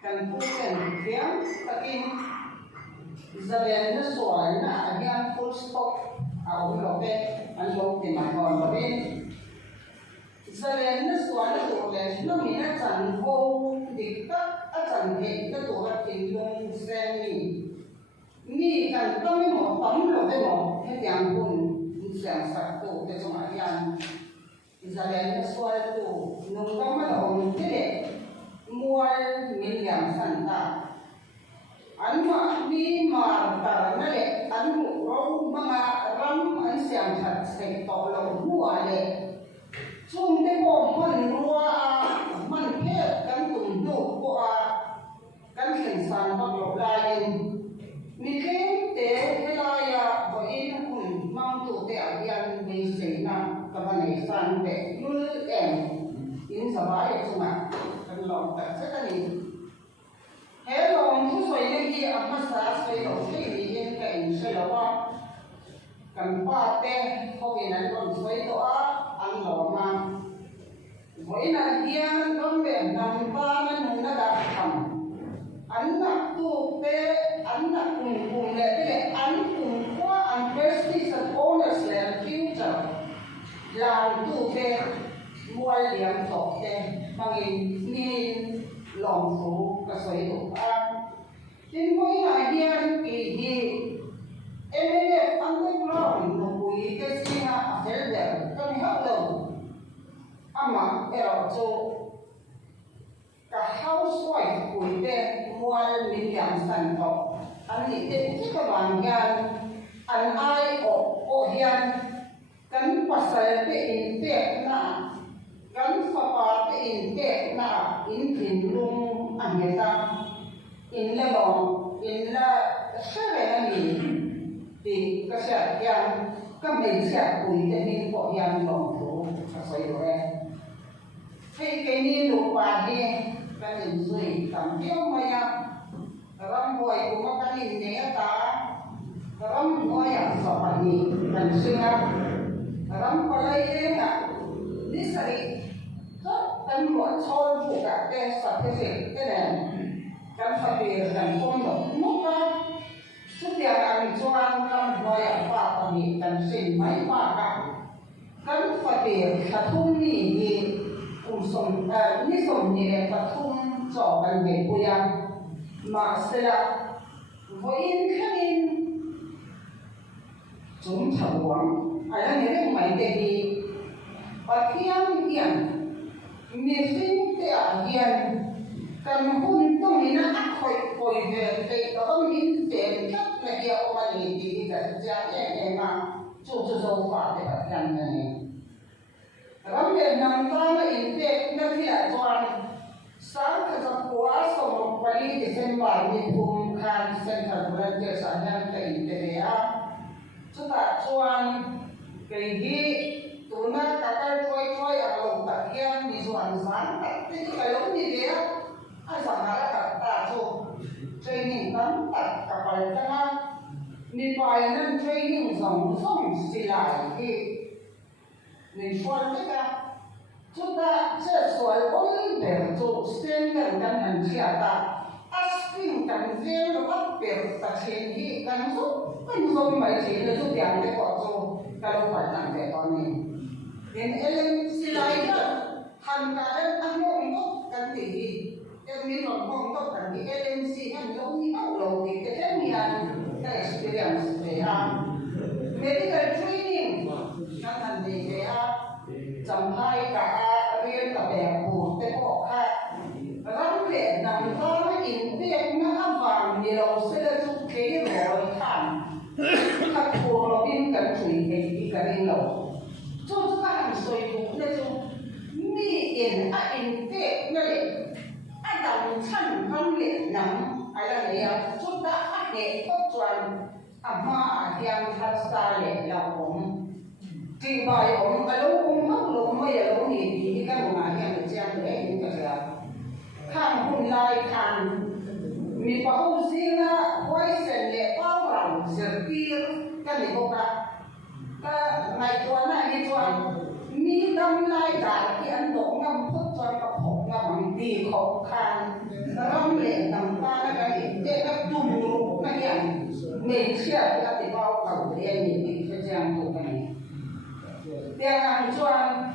kan puken thiam takin zaben na soal na hian full stop au lo pe an lo ti ma kon lo in zaben na soal na to le no mi na chan ho dik ta a chan he na to la tin long sen ni kan to mi mo pam lo pe mo he tiang hun siang sak to te so ma hian zaben na soal to nong ka ma lo te le mual min yang san ta an ma mi ma ta na le an mu ro ma nga ram an siang that sai to lo hua le chung te ko man ruwa a man phe kan tum du ko a kan hen san ba lo la in mi ke te he la ya bo in kun mang tu te a yan be sei na ka ba nei san te lul em in sa ba e chunga lòng ta rất là nhiều. Thế lòng thu xoay lên kia ở mặt xa xoay đầu thế thì yên cảnh xoay đầu qua cầm ba tên không vì này còn xoay đó ăn lẩu mà với là yên con biển nằm ba nên nó đã thầm ăn nặng tu pe ăn nặng cùng cùng lệ cái ăn cùng qua ăn prestige and honors lệ future làm tu pe mua liệm thọ pe bằng nhìn lòng phố cả xoay đủ ăn trên mỗi ngày hiên kỳ gì em ấy đẹp ăn cái lòng nó bùi cái gì à thế đẹp cái hấp đầu ăn mà em cho cả housewife bùi đẹp mua mình làm sản phẩm anh nghĩ đến cái bạn gan anh ai ở hiên cắn quả sợi cái in đẹp na kan papa in ke na in tin lung an ta in la long in la shere ni ti ka sha yang ka me sha pui te ni ko yang long ro ka sai ro e hei ke ni lu pa he ka ni sui tam kyo ma ya ram boy ku ma ka ni ne ta ram boy ya so pa ni kan singa ram ko lai e na ni sari kan buat soal buka tes statistik kan kan fakir kan pondok muka setiap kami jual kan bayar apa kami kan sin mai maka kan fakir katung ni usum ni som ni katung so kan be puya masalah voin kanin chúng thầu quảng ai đang nhớ mai đề đi Patiang ian Missing te agian kan hun tong ina akhoi koi ve te ka min te kat na dia o mani ti ka ja e ma chu chu zo fa te ka kan ni ram le nam ta na in te na ti a chuan sang ka za kwa so mo pali ti sen wa ni thum khan central volunteer sa han te in te a chu ta chuan kai hi tuna kakak cuai yang long tak yang misuan san tapi kalau ni dia asal nak tak tu training kan tak kapal tengah ni painan training zong silai ke ni soal kita kita sesuai oleh tu standard dan anjiata asking kan dia lepas pertaksian hi kan mai sih tu yang dia kau kalau pasang beton ni in LM silaiga hankaran ano ito kanti min long to kanti LMC han lo ni lo ni te yan ta experience te ha medical training kan han de te ha sampai ka rian ka be pu te ko ha ram le nam ta ma in te na avang ni lo se la chu ke ro han ka ko lo bin kan chui ke ki ka rin lo cho các soi phụ nên cho mi in a in te na le a dam chan kam le nam ai la ne ya cho ta a ne ko chuan a ma hiam har sta le la om ti bai om a lo om ma lo ma ya lo ni ti ka no ma hiam chiang le ni ka ya khang hun lai khan mi pa ho zinga hoi sen le pa rang ser tir ka ni ko ka ngày tuần này đi tuần mi tâm lai đại thì ăn độ ngâm phút cho các hộ ngâm thọ khan ram lệ nằm ta cái để các tung lục này anh mình chia các tế bào cầu để anh mình sẽ giang tụ này tiếng anh choan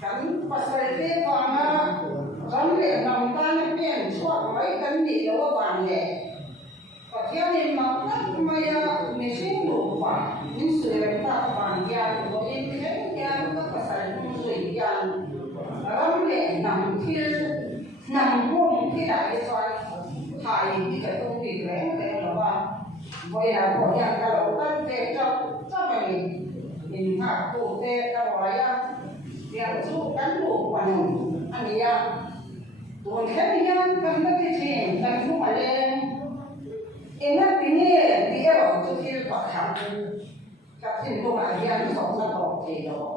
cắn pasal thế vàng ha ram lệ nằm ta nó biển choan mấy cắn đi đâu vàng lệ và theo nên mặc đất mày mình sinh đủ vàng những sự ta vàng giang của em thế giang các pasal những sự giang ram lệ nằm thiên nằm buông cái đại xoay hài đi cái công việc lẽ thế là ba vậy là có nhà cả đầu tân thế cho mình học tụ thế cho gọi là tiền số cán bộ quản anh ấy tuần khác đi ăn cầm cái tiền cầm số mà lên em nói cái này đi ở chỗ kia bảo khám gặp tiền đồ lại đi ăn sống ra bỏ thì đó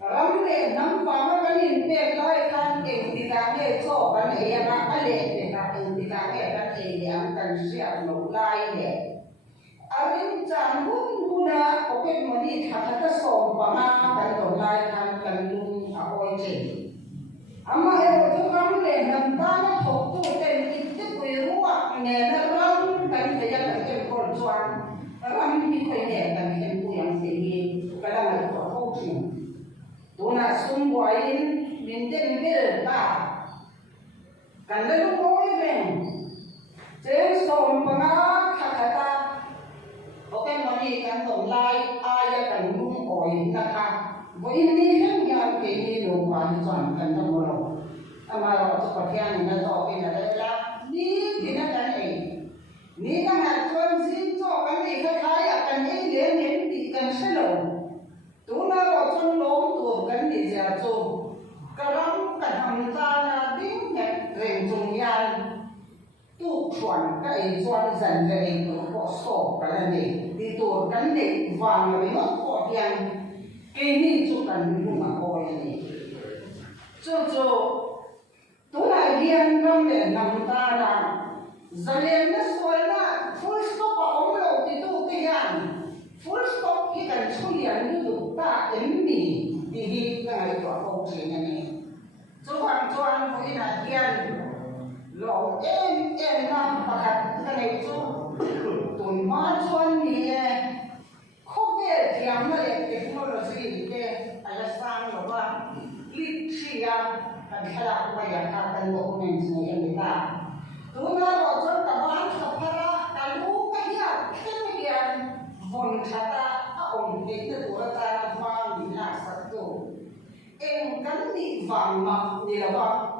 ram lệ nắm vào cái nhìn tiền lại kan em đi ra cái chỗ cái này là cái lệ để ta em đi ra cái này để ăn cần sẽ nấu lại để anh chẳng muốn mua na có cái mà đi thắt cái sổ và mang cái nấu lại kan cần luôn à ôi chị amma em chỗ ram lệ nắm ta nó thuộc tu tiền ít chút quỳ ruộng nè nó ram cần phải ra cái con choan ram đi coi nè cần phải tu yang gì cái là cái của câu chuyện tuna sumbuain minten bil ta kan le lu moi ben chen som panga khakata oke mani kan tom lai aya kan lung oi na kha voin ni hen ya ke ni lo pa ni chan kan ta mo lo ama ro to pa kya ni na to ke na la ni dina kan ei ni kan na chon sin to kan ni kha khai kan ei le nen ti kan se lo tuna ro chon lo kan ni ja cho karam kan ham ta na ding ne reng chung yan tu chuan ka ei chuan zan le ei ko so ka ni ti tu kan ni wang le no ko yan ke ni chu kan lu ma ko ni cho tu na hian ram le nam ta na zalen na sol na full stop a om lo ti tu ti yan full stop ki kan chu yan ni tu ta em mi đi cái này của công trình này số quan trọng với là tiền lộ em làm bạc cái này số tuần mai xuân thì không biết tiền nó để technology cái là sang rồi mà lịch sử cái là bây giờ các document này em ta tụi nó rồi cho các bạn học ra cái lúc cái gì cái gì vốn chata ông biết được của ta mà mình làm sao em cắn đi vàng mặc thì là vàng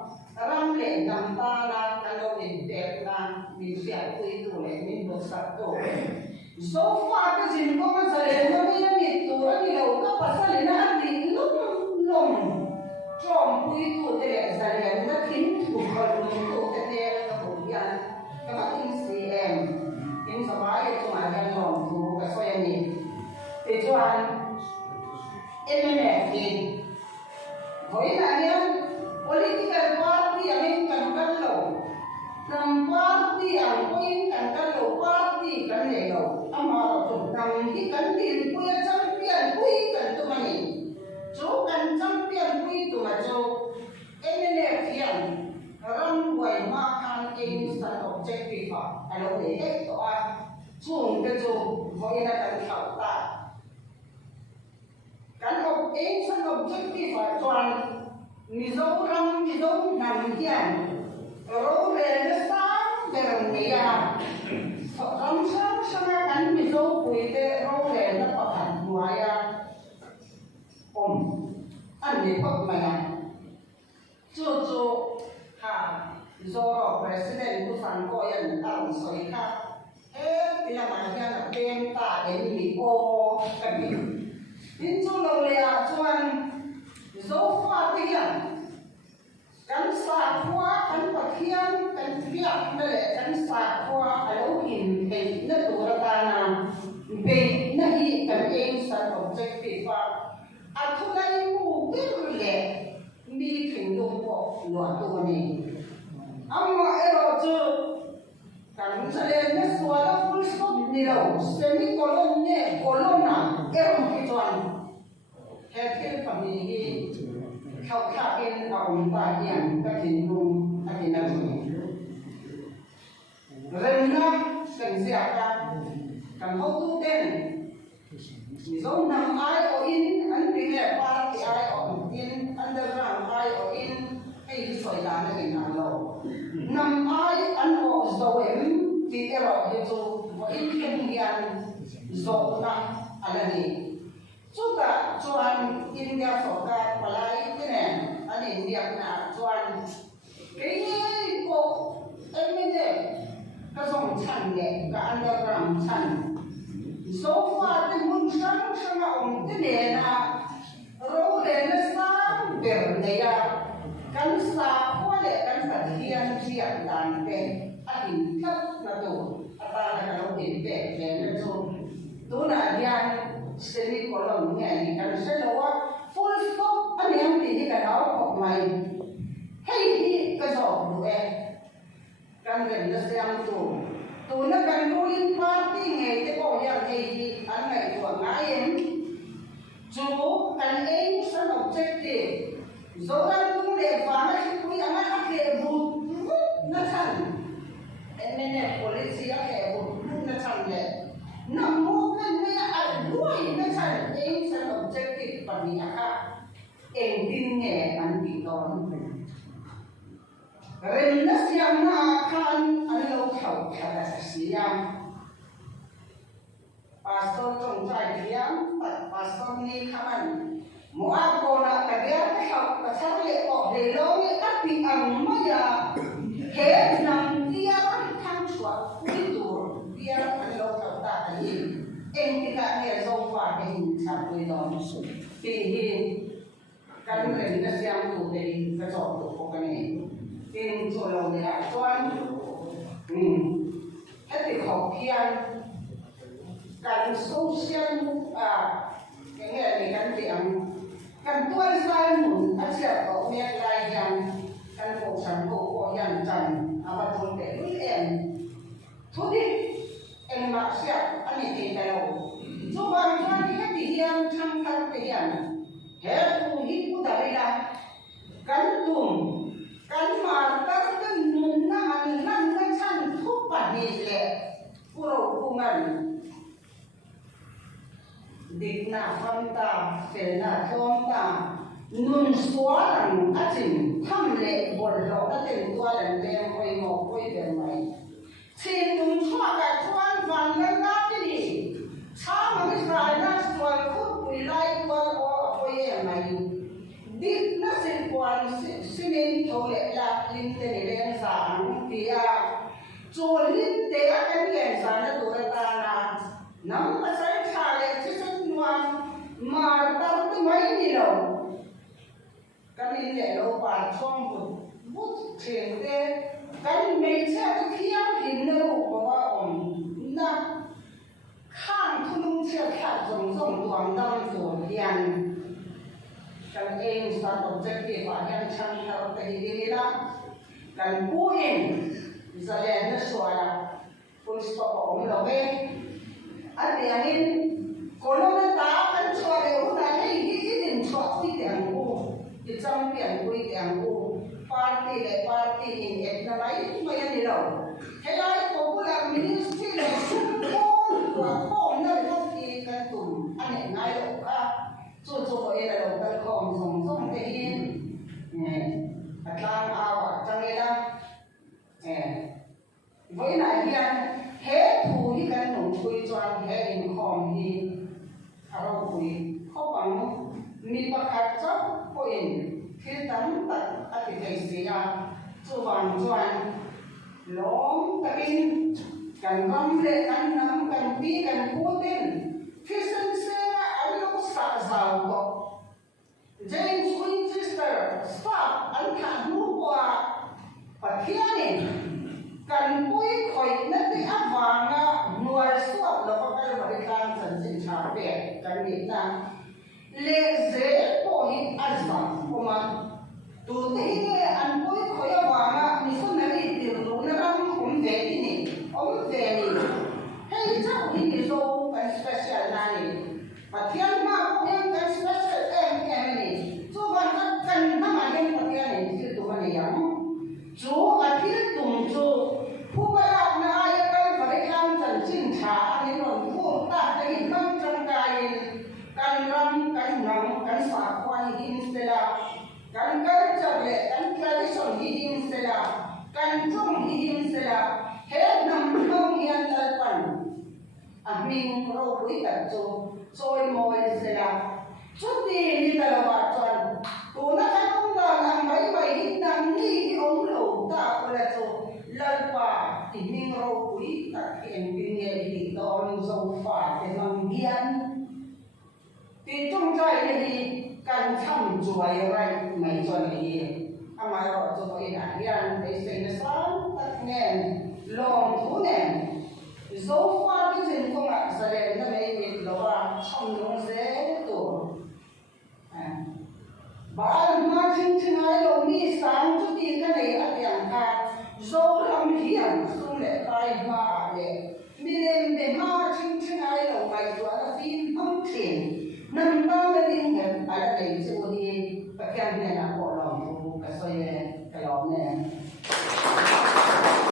ram lệ nằm ta là cái đồ mình đẹp là mình sẽ tùy tụ lại mình được sạch tổ số pha cái gì có mà sẽ lên nó bây giờ mình tụ nó đi đâu các bạn sẽ lên nó đi lúc lồng tròn tùy tụ thì lại sẽ lên nó khiến tụ còn mình tụ cái này là một cái các bạn in cm in số bài cho mà cái lồng tụ cái số này thì cho anh em thì với là nhân political party yang kan lo nam party yang koin kan lo party kan le lo amara tu nam ki kan din puya champion pui kan tu mani cho kan champion pui tu ma cho MNF yang ram wai ma kan instant objective alo le ek to a chung ke cho với là kan khảo ta kan học instant objective toàn Mizo nam hian ro le na sang der ne ya ram sang sang kan mizo pui te ro le na pa kan hua ya an ne phok ma ya chu ha zo president ku san ko yan ta soi kha pila ma hian na tem ta en mi o ka bi in chu lo le a chuan zo pha ti yan kan sa khwa kan pathian kan triak na le kan sa khwa alo hin pe na tu ra ta na pe na hi kan aim sa objective fa a thu lai mu bir le mi thing do ko lo tu ni amma ero chu kan sa le na so la full stop ni lo semicolon ne colonna ero ki chuan he thil pa mi hi khâu khá in ông ta hiện các hình dung các hình ảnh rừng nó cần dẹp ra cần hỗ tu tên giống nằm ai ở in anh đi hẹp ba thì ai ở in underground ai ở in hay đi soi đá này nào lâu nằm ai anh ở dầu em thì cái rồi thì dù có in kinh nghiệm dầu na anh này chúng ta chọn India sổ cả và lại cái này anh India na chọn cái cô em mới thế cái dòng chăn này cái underground chăn số pha thì muốn sáng sáng ông cái này là rồi để nó sáng về này là căn xa qua để căn thật hiền hiền đàn về anh thấp là đủ ta là cái ông hiện về để nó dùng tôi là hiền semi colon nghe thì căn sẽ là full stop anh em thì cái đó của mày hay thì cái dòng của em căn về nó xem tụ tụi nó cần ruling party ngày cái bộ dạng thì anh này của ngài em chú cần em sẵn objective rồi anh cũng để phá cái quý anh áp để vụt nó thành em nên là policy áp để vụt nó thành lệ nằm mốt nên mới anh đuổi nó thành em sẵn objective và vì khác em tin nghe anh bị đón rừng nó xem nó khăn anh lâu khẩu khả là xem pastor trong trai kiếm pastor ni khaman mua cô là cái bé cái học cái sao lại bỏ để lâu cái các vị ẩm mà giờ hết nằm kia thang chuột đi tù kia anh lâu khẩu ta cái gì em thì cả nhà dâu và cái hình sản với đó thì cái rừng nó xem tù thì cái giỏ của cái này in cho lòng người lại toán hết thì học kiên cần social cái nghề này cần tiệm cần tuân sai mùn ăn sẹo có mẹ lại dàn cần cổ sản cổ có dàn trần và thôn để đuổi em thôi đi em mặc sẹo anh ấy thì cái đầu cho bạn cho anh hết thì hiền thăng thăng cái hiền hết thu hít của ta đây là cần tùng kan martar kan nunna annan kan san thuppa hile puro kuman dikna famta felna thomta nun suaran atin thamle bollo atin tualan dem koi mo koi dem mai chin nun thwa ka chuan van na na ti cha ma israel na sual khut pui lai tual o koi em mai dit na sin quan sinin thâu lệ lạc linh tê để lên sáng thì chùa linh tế cái đèn sáng là tụi ta là nắm mà sáng xà lệ chứ rất ngoan mà ta cái mấy đi đâu cái linh lệ lâu và trong một bút thiền tê cái mình sẽ cái khiang hình nó của ông na khang thung sẽ khát rồng rồng toàn đông rồi hiền kan em start objective yang chang thar ta hi la kan puin zalen na suala full stop om lo ve ati anin kolona ta kan suala u na nei hi din chwa ti tiang u ti cham pian kui tiang u party in et na lai mai ani lo helai popular ministry le ko ko na lo ti kan tum ane nai lo ka cho cái là đầu tiên còn dùng cái in đặt lang ao trong đây đó với lại hiện hết thù thì cái nụ chui choan hết in còn thì aro chui không bằng mi bạc hạt chóc của in khi tắm tật ở cái cây xì cho vàng choan lõm cái in cần gom lệ cần nắm cần pi cần cua tên khi sinh anh lúc sạ giàu có James Winchester stop anh thằng nu qua và thiên này cần cuối khỏi nó đi áp vàng nuôi suốt là có cái mà đi làm dần dần trả về cần biết là lệ dễ bỏ hết ăn vàng của mà tụi thế anh cuối khỏi vàng mình không nói gì điều đó nó đang không về đi nè ông về nè hay chắc mình đi đâu cái special này và thiên ma của em cái special em này cho bạn cần kan culture le kan tradition hi him sela kan chung hi him sela he nam hong hian talpan aming ro pui kan chu choi moi sela chuti ni talawa chuan tuna kan ong da nang mai mai hi nam ni hi ong lo ta kula chu lalpa iming ro pui ta ken bin ye hi don zo fa te mang hian ti chung chai ni kan chăm chuối rai mấy chuan ni ama ro chu ko ina hian te se na san tak nen long thu nen zo fa ki tin ko nga sa le na me ni lo wa chăm long se tu ba ma chin chin ai lo mi sang chu ti ka nei a tiang ka zo lam hian sum le kai ma le mi lem be ma chin chin ai lo mai chu a fin hong thin nam ta le ding hen ala nei chu ni pa kyan ne na